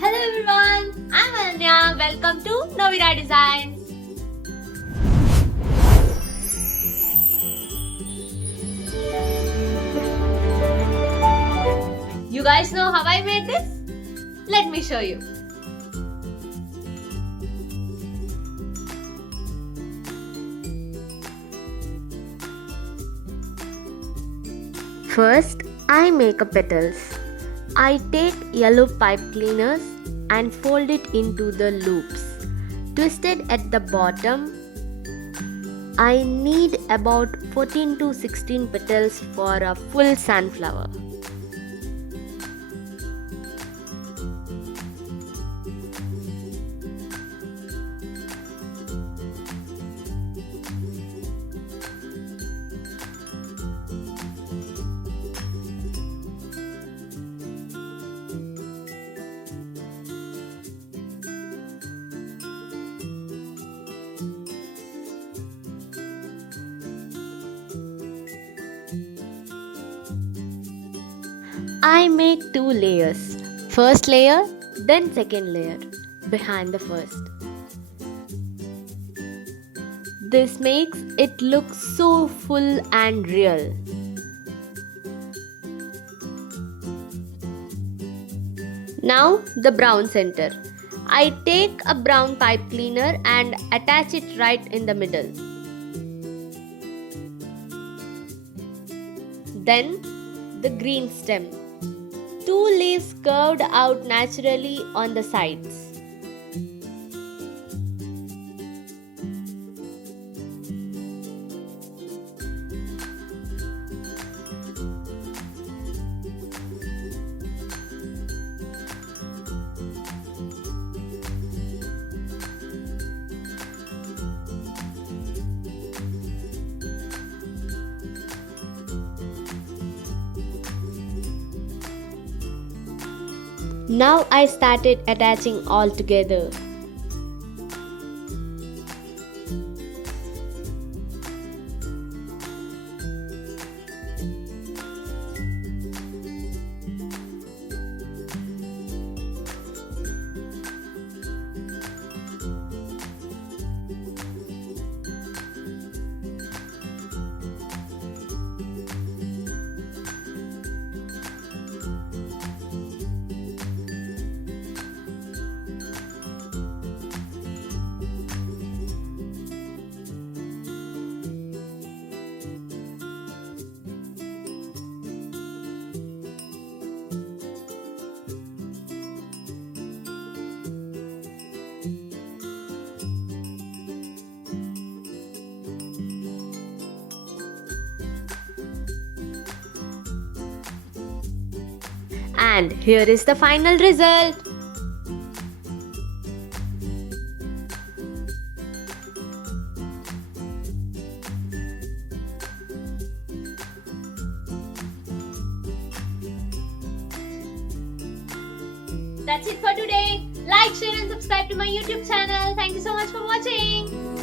Hello everyone, I'm Ananya. Welcome to Novira Designs. You guys know how I made this? Let me show you. First, I make a petals. I take yellow pipe cleaners and fold it into the loops. Twisted at the bottom, I need about 14 to 16 petals for a full sunflower. I make two layers. First layer, then second layer, behind the first. This makes it look so full and real. Now the brown center. I take a brown pipe cleaner and attach it right in the middle. Then the green stem. Two leaves curved out naturally on the sides. Now I started attaching all together. And here is the final result. That's it for today. Like, share and subscribe to my YouTube channel. Thank you so much for watching.